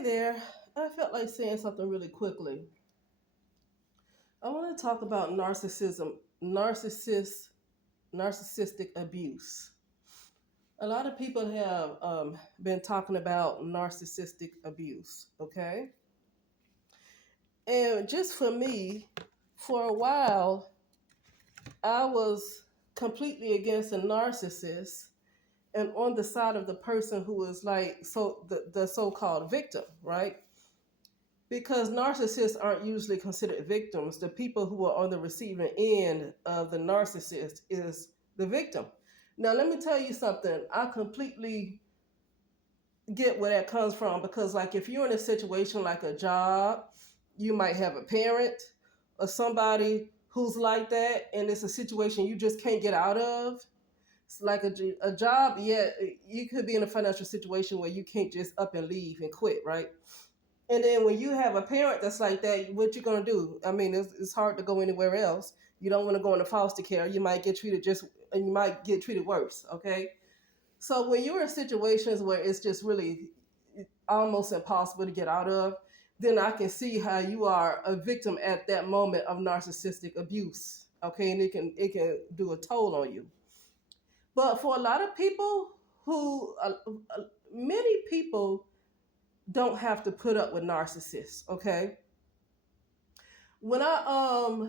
Hey there. I felt like saying something really quickly. I want to talk about narcissistic abuse. A lot of people have been talking about narcissistic abuse, okay? And just for me, for a while, I was completely against a narcissist and on the side of the person who is like the so-called victim, right? Because narcissists aren't usually considered victims. The people who are on the receiving end of the narcissist is the victim. Now, let me tell you something. I completely get where that comes from because, like, if you're in a situation like a job, you might have a parent or somebody who's like that, and it's a situation you just can't get out of. It's like a job, yeah, you could be in a financial situation where you can't just up and leave and quit, right? And then when you have a parent that's like that, what you gonna do? I mean, it's hard to go anywhere else. You don't want to go into foster care. You might get treated and you might get treated worse. Okay, so when you're in situations where it's just really almost impossible to get out of, then I can see how you are a victim at that moment of narcissistic abuse. Okay, and it can do a toll on you. But for a lot of people who, many people don't have to put up with narcissists. Okay, when I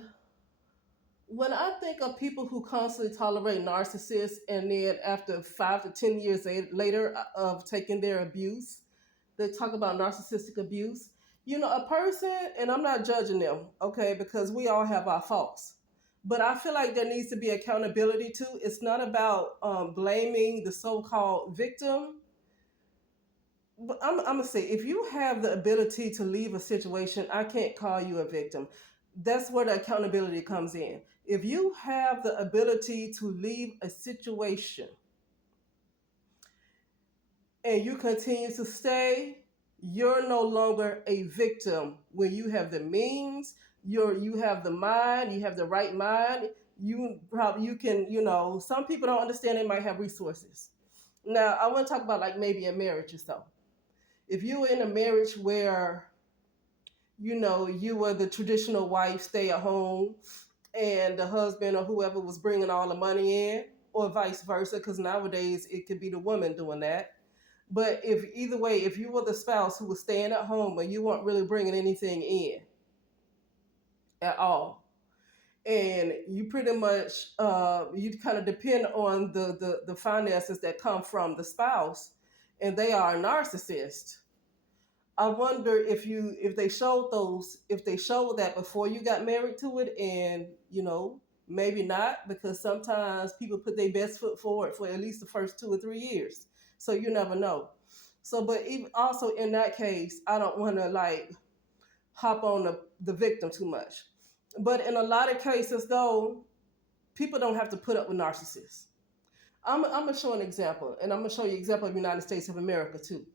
when I think of people who constantly tolerate narcissists and then after 5 to 10 years later of taking their abuse, they talk about narcissistic abuse. You know, a person, and I'm not judging them, okay, because we all have our faults. But I feel like there needs to be accountability too. It's not about blaming the so called victim. But I'm gonna say, if you have the ability to leave a situation, I can't call you a victim. That's where the accountability comes in. If you have the ability to leave a situation and you continue to stay, you're no longer a victim. When you have the means, you have the mind, you have the right mind. You can, some people don't understand, they might have resources. Now I want to talk about like maybe a marriage or so. If you were in a marriage where you were the traditional wife, stay at home, and the husband or whoever was bringing all the money in, or vice versa, because nowadays it could be the woman doing that. But if either way, if you were the spouse who was staying at home and you weren't really bringing anything in at all, and you pretty much you kind of depend on the finances that come from the spouse, and they are a narcissist. I wonder if they showed that before you got married to it, and maybe not, because sometimes people put their best foot forward for at least the first 2 or 3 years, so you never know. So, but even also in that case, I don't want to like hop on the victim too much. But in a lot of cases, though, people don't have to put up with narcissists. I'm gonna show an example, and I'm gonna show you an example of the United States of America too.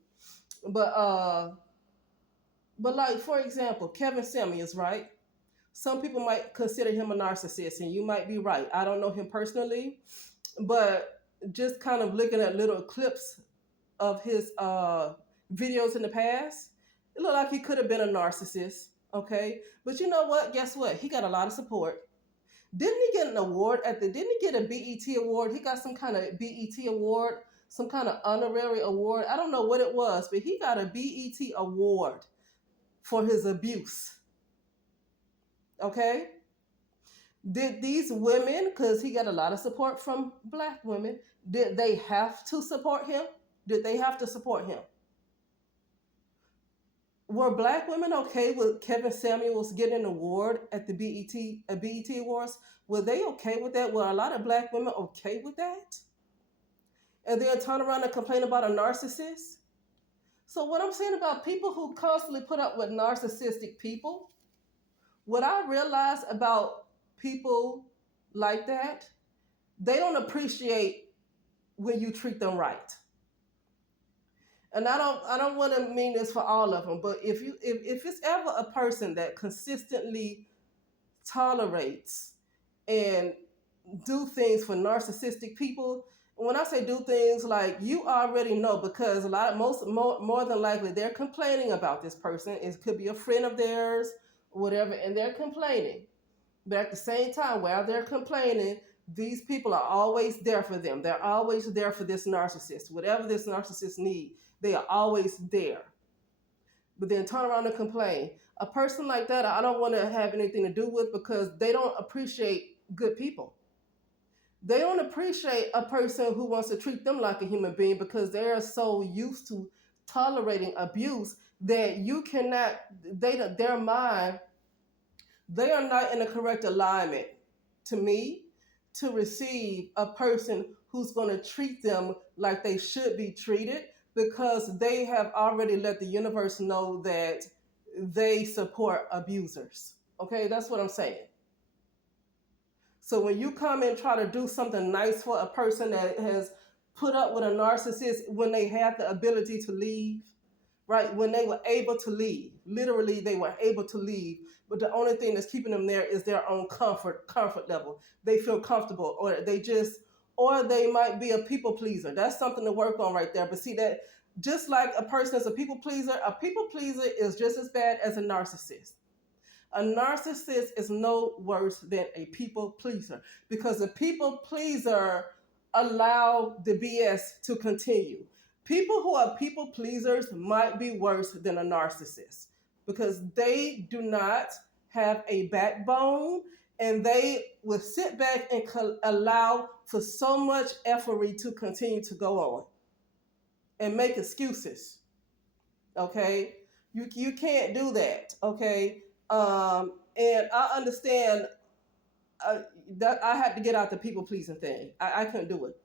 But like, for example, Kevin Samuels, right? Some people might consider him a narcissist, and you might be right. I don't know him personally, but just kind of looking at little clips of his videos in the past, it looked like he could have been a narcissist. Okay, but you know what? Guess what? He got a lot of support. Didn't he get an award Didn't he get a BET award? He got some kind of BET award, some kind of honorary award. I don't know what it was, but he got a BET award for his abuse. Okay? Did these women, because he got a lot of support from black women, did they have to support him? Did they have to support him? Were black women okay with Kevin Samuels getting an award at the BET Awards? Were they okay with that? Were a lot of black women okay with that? And then turn around and complain about a narcissist? So what I'm saying about people who constantly put up with narcissistic people, what I realize about people like that, they don't appreciate when you treat them right. And I don't want to mean this for all of them, but if it's ever a person that consistently tolerates and do things for narcissistic people, When I say do things, like you already know, because a lot of most more than likely they're complaining about this person. It could be a friend of theirs, whatever, and they're complaining. But at the same time, while they're complaining, these people are always there for them. They're always there for this narcissist. Whatever this narcissist need, they are always there. But then turn around and complain. A person like that, I don't want to have anything to do with, because they don't appreciate good people. They don't appreciate a person who wants to treat them like a human being, because they are so used to tolerating abuse that you cannot, their mind, they are not in the correct alignment, to me, to receive a person who's going to treat them like they should be treated, because they have already let the universe know that they support abusers. Okay, that's what I'm saying. So when you come and try to do something nice for a person that has put up with a narcissist, when they had the ability to leave, right? When they were able to leave, literally they were able to leave, but the only thing that's keeping them there is their own comfort level. They feel comfortable, or or they might be a people pleaser. That's something to work on right there. But see that, just like a person is a people pleaser is just as bad as a narcissist. A narcissist is no worse than a people pleaser, because a people pleaser allow the BS to continue. People who are people pleasers might be worse than a narcissist, because they do not have a backbone, and they will sit back and allow for so much effery to continue to go on and make excuses. Okay, you can't do that. Okay, and I understand, uh, that I had to get out the people pleasing thing. I couldn't do it.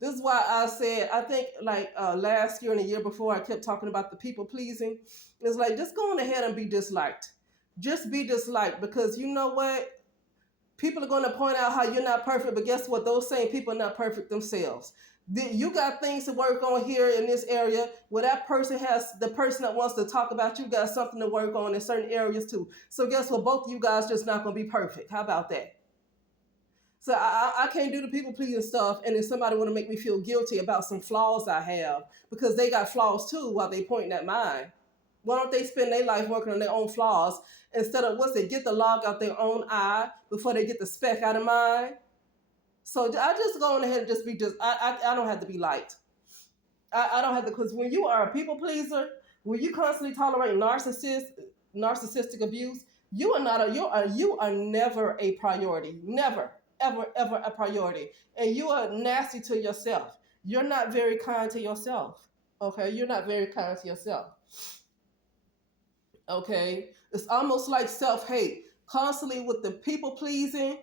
This is why I said, I think like last year and the year before, I kept talking about the people pleasing. It's like, just go on ahead and be disliked. Just be disliked, because you know what? People are going to point out how you're not perfect, but guess what? Those same people are not perfect themselves. You got things to work on here in this area, where that person has, the person that wants to talk about you got something to work on in certain areas too. So guess what? Both of you guys just not going to be perfect. How about that? So I can't do the people pleasing stuff, and then somebody want to make me feel guilty about some flaws I have, because they got flaws too while they pointing at mine. Why don't they spend their life working on their own flaws, instead of, once they get the log out their own eye before they get the speck out of mine? So I just go on ahead and just be just, I don't have to be liked. I don't have to, because when you are a people pleaser, when you constantly tolerate narcissistic abuse, you are not a you are never a priority. Never, ever a priority. And you are nasty to yourself. You're not very kind to yourself. Okay? You're not very kind to yourself. Okay? It's almost like self-hate. Constantly with the people pleasing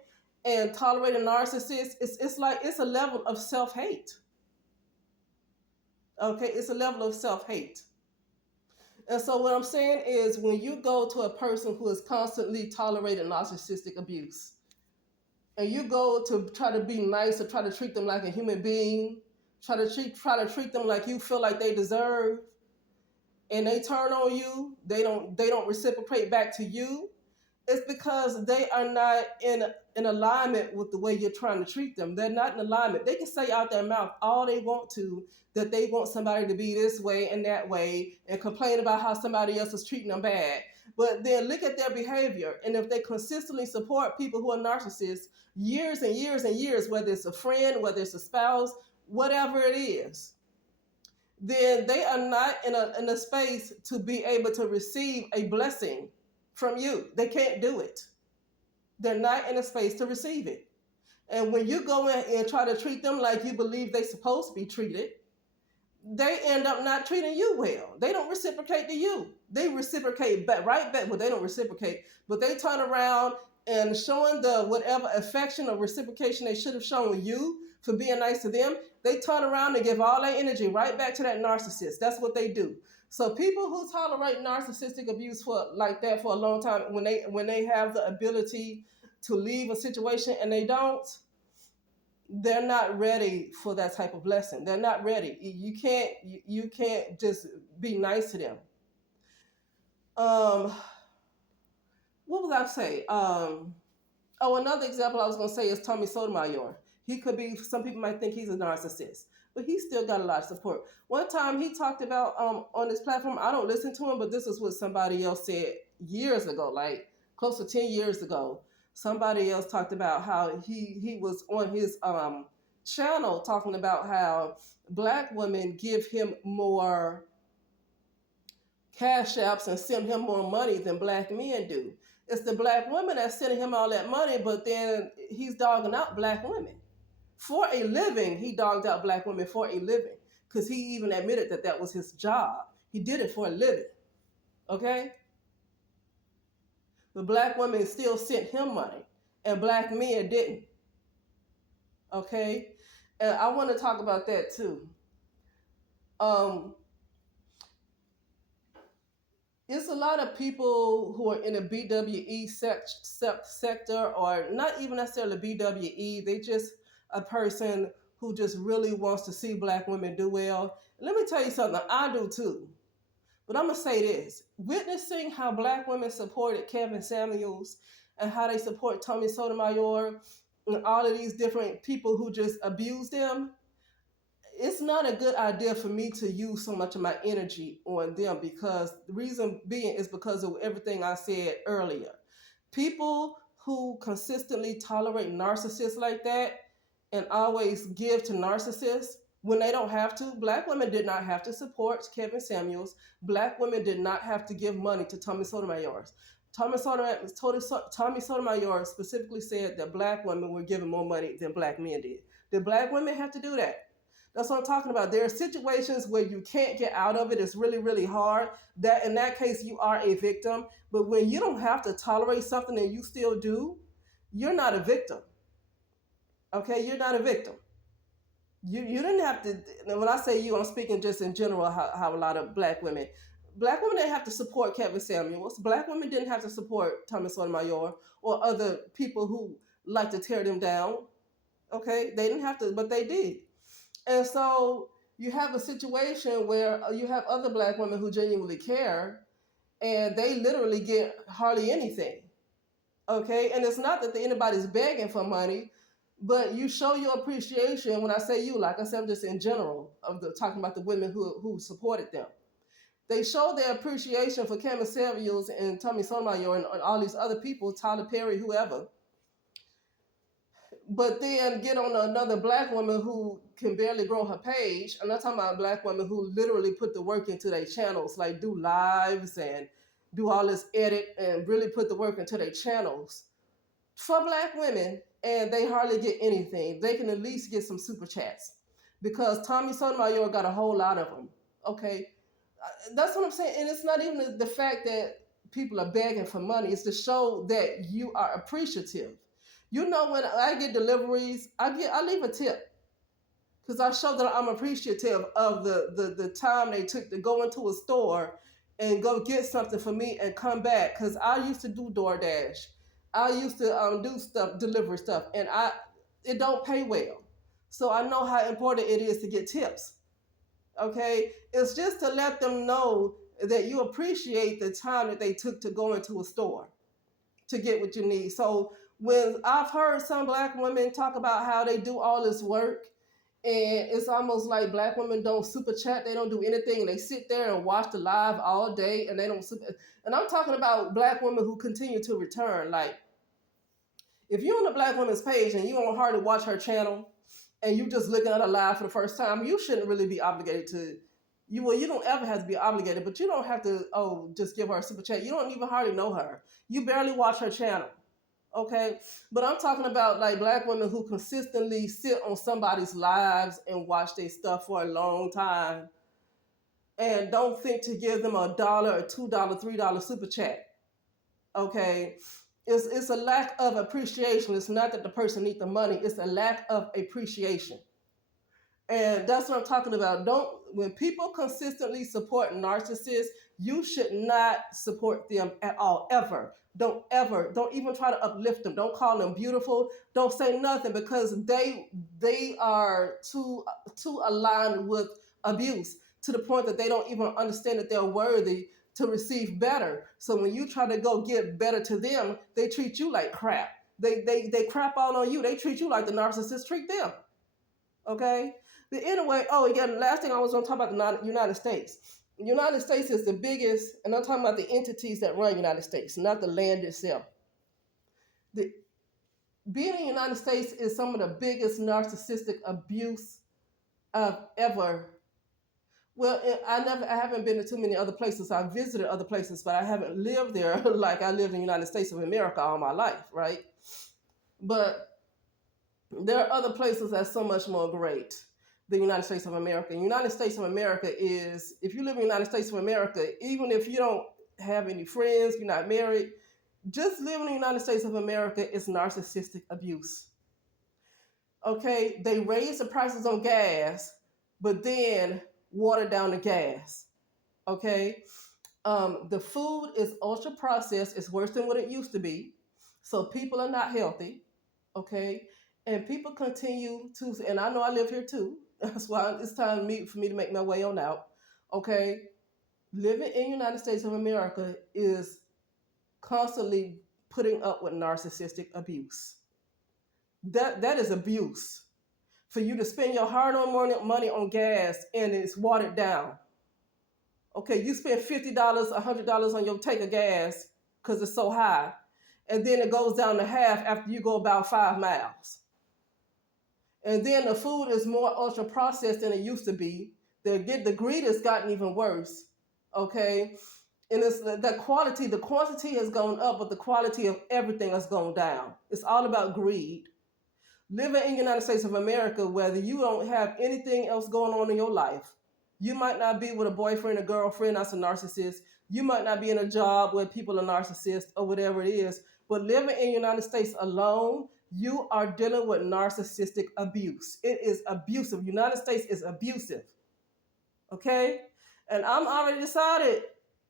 and tolerating narcissists, it's like it's a level of self-hate. Okay? It's a level of self-hate. And so what I'm saying is, when you go to a person who is constantly tolerating narcissistic abuse, and you go to try to be nice, or try to treat them like a human being, try to treat them like you feel like they deserve, and they turn on you, they don't reciprocate back to you, it's because they are not in alignment with the way you're trying to treat them. They're not in alignment. They can say out their mouth all they want to, that they want somebody to be this way and that way, and complain about how somebody else is treating them bad. But then look at their behavior. And if they consistently support people who are narcissists years and years and years, whether it's a friend, whether it's a spouse, whatever it is, then they are not in a space to be able to receive a blessing from you. They can't do it. They're not in a space to receive it. And when you go in and try to treat them like you believe they're supposed to be treated, they end up not treating you well. They don't reciprocate to you. They reciprocate back, right back. Well, they don't reciprocate, but they turn around and showing the whatever affection or reciprocation they should have shown you for being nice to them. They turn around and give all their energy right back to that narcissist. That's what they do. So people who tolerate narcissistic abuse for like that for a long time, when they have the ability to leave a situation and they don't, they're not ready for that type of blessing. They're not ready. You can't just be nice to them. Um, what was I say? Oh, another example I was gonna say is Tommy Sotomayor. He could be, some people might think he's a narcissist, but he still got a lot of support. One time he talked about on this platform, I don't listen to him, but this is what somebody else said years ago, like close to 10 years ago. Somebody else talked about how he was on his channel talking about how black women give him more cash apps and send him more money than black men do. It's the black women that's sending him all that money, but then he's dogging out black women for a living. He dogged out black women for a living because he even admitted that that was his job. He did it for a living. Okay, but black women still sent him money, and black men didn't. Okay, and I want to talk about that too. Um, it's a lot of people who are in the BWE sector, or not even necessarily BWE. They just a person who just really wants to see black women do well. Let me tell you something. I do too. But I'm gonna say this: witnessing how black women supported Kevin Samuels and how they support Tommy Sotomayor and all of these different people who just abuse them, it's not a good idea for me to use so much of my energy on them, because the reason being is because of everything I said earlier. People who consistently tolerate narcissists like that and always give to narcissists when they don't have to. Black women did not have to support Kevin Samuels. Black women did not have to give money to Tommy Sotomayor. Tommy Sotomayor specifically said that black women were giving more money than black men did. Did black women have to do that? That's what I'm talking about. There are situations where you can't get out of it. It's really, really hard. That in that case, you are a victim. But when you don't have to tolerate something and you still do, you're not a victim. Okay, you're not a victim. You didn't have to. When I say you, I'm speaking just in general. How a lot of black women didn't have to support Kevin Samuels. Black women didn't have to support Thomas Sotomayor or other people who like to tear them down. Okay, they didn't have to, but they did. And so you have a situation where you have other black women who genuinely care, and they literally get hardly anything. Okay, and it's not that anybody's begging for money, but you show your appreciation. When I say you, like I said, just in general, talking about the women who supported them. They show their appreciation for Kevin Samuels and Tommy Sotomayor and all these other people, Tyler Perry, whoever, but then get on another black woman who can barely grow her page. I'm not talking about black women who literally put the work into their channels, like do lives and do all this edit and really put the work into their channels for black women, and they hardly get anything. They can at least get some super chats because Tommy Sotomayor got a whole lot of them. Okay, that's what I'm saying. And it's not even the fact that people are begging for money. It's to show that you are appreciative. You know, when I get deliveries, I leave a tip because I show that I'm appreciative of the time they took to go into a store and go get something for me and come back. Because I used to do DoorDash, I used to do stuff, delivery stuff, and it don't pay well. So I know how important it is to get tips. Okay, it's just to let them know that you appreciate the time that they took to go into a store to get what you need. So when I've heard some black women talk about how they do all this work, and it's almost like black women don't super chat, they don't do anything, and they sit there and watch the live all day, and they don't super. And I'm talking about black women who continue to return. Like, if you're on the black woman's page and you don't hardly watch her channel, and you just looking at her live for the first time, you shouldn't really be obligated to. You don't ever have to be obligated, but you don't have to. Oh, just give her a super chat. You don't even hardly know her. You barely watch her channel. Okay, but I'm talking about like black women who consistently sit on somebody's lives and watch their stuff for a long time and don't think to give them $1 or $2, $3 super chat. Okay, it's a lack of appreciation. It's not that the person needs the money, it's a lack of appreciation. And that's what I'm talking about. When people consistently support narcissists, you should not support them at all, ever. Don't even try to uplift them. Don't call them beautiful. Don't say nothing, because they are too aligned with abuse to the point that they don't even understand that they're worthy to receive better. So when you try to go give better to them, they treat you like crap. They crap out on you. They treat you like the narcissists treat them. Okay. But anyway, oh yeah, the last thing I was going to talk about the United States. The United States is the biggest, and I'm talking about the entities that run the United States, not the land itself. The, being in the United States is some of the biggest narcissistic abuse I've ever. Well, I haven't been to too many other places. I visited other places, but I haven't lived there like I lived in the United States of America all my life, right? But there are other places that's so much more great than the United States of America. The United States of America is, if you live in the United States of America, even if you don't have any friends, you're not married, just living in the United States of America is narcissistic abuse. Okay, they raise the prices on gas, but then water down the gas. Okay, the food is ultra processed. It's worse than what it used to be. So people are not healthy. Okay, and people continue to, and I know I live here too. That's why it's time for me to make my way on out. Okay, living in the United States of America is constantly putting up with narcissistic abuse. That is abuse. For you to spend your hard-earned money on gas and it's watered down. Okay, you spend $50, $100 on your tank of gas because it's so high, and then it goes down to half after you go about 5 miles. And then the food is more ultra processed than it used to be. The greed has gotten even worse. Okay, and it's the quality, the quantity has gone up, but the quality of everything has gone down. It's all about greed. Living in the United States of America, whether you don't have anything else going on in your life, you might not be with a boyfriend or girlfriend that's a narcissist. You might not be in a job where people are narcissists or whatever it is. But living in the United States alone, you are dealing with narcissistic abuse. It is abusive. United States is abusive. Okay? And I'm already decided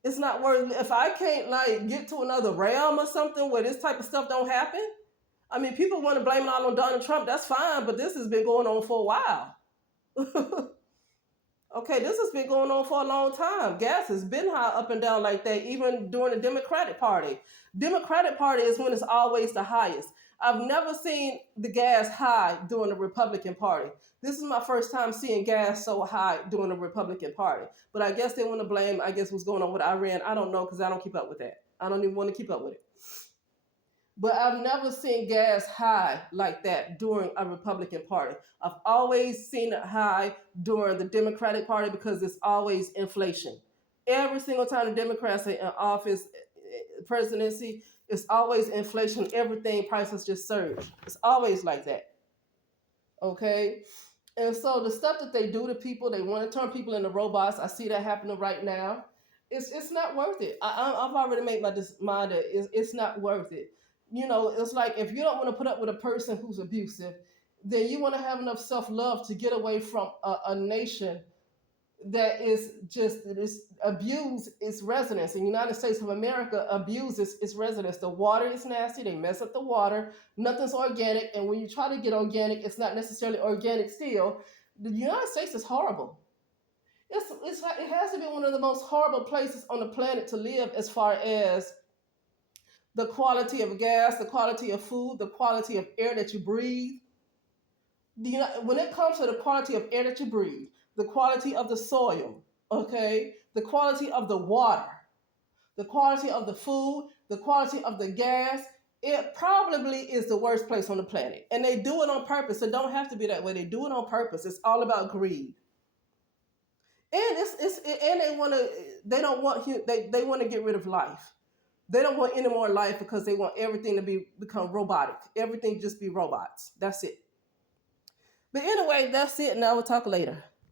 it's not worth it. If I can't like get to another realm or something where this type of stuff don't happen, I mean, people want to blame it all on Donald Trump. That's fine, but this has been going on for a while. Okay, this has been going on for a long time. Gas has been high up and down like that, even during the Democratic Party. Democratic Party is when it's always the highest. I've never seen the gas high during the Republican Party. This is my first time seeing gas so high during the Republican Party. But I guess they want to blame, I guess, what's going on with Iran. I don't know, because I don't keep up with that. I don't even want to keep up with it. But I've never seen gas high like that during a Republican Party. I've always seen it high during the Democratic Party because it's always inflation. Every single time the Democrats are in office, presidency, it's always inflation. Everything, prices just surge. It's always like that. Okay? And so the stuff that they do to people, they want to turn people into robots. I see that happening right now. It's not worth it. I've already made my mind that it's not worth it. You know, it's like if you don't want to put up with a person who's abusive, then you want to have enough self-love to get away from a nation that is just this abuse its residents. In the United States of America, abuses its residents. The water is nasty. They mess up the water. Nothing's organic. And when you try to get organic, it's not necessarily organic still. The United States is horrible. It's like it has to be one of the most horrible places on the planet to live as far as the quality of gas, the quality of food, the quality of air that you breathe. When it comes to the quality of air that you breathe, the quality of the soil, okay, the quality of the water, the quality of the food, the quality of the gas, it probably is the worst place on the planet. And they do it on purpose. It don't have to be that way. They do it on purpose. It's all about greed. And they want to get rid of life. They don't want any more life because they want everything to become robotic. Everything just be robots. That's it. But anyway, that's it. And I will talk later.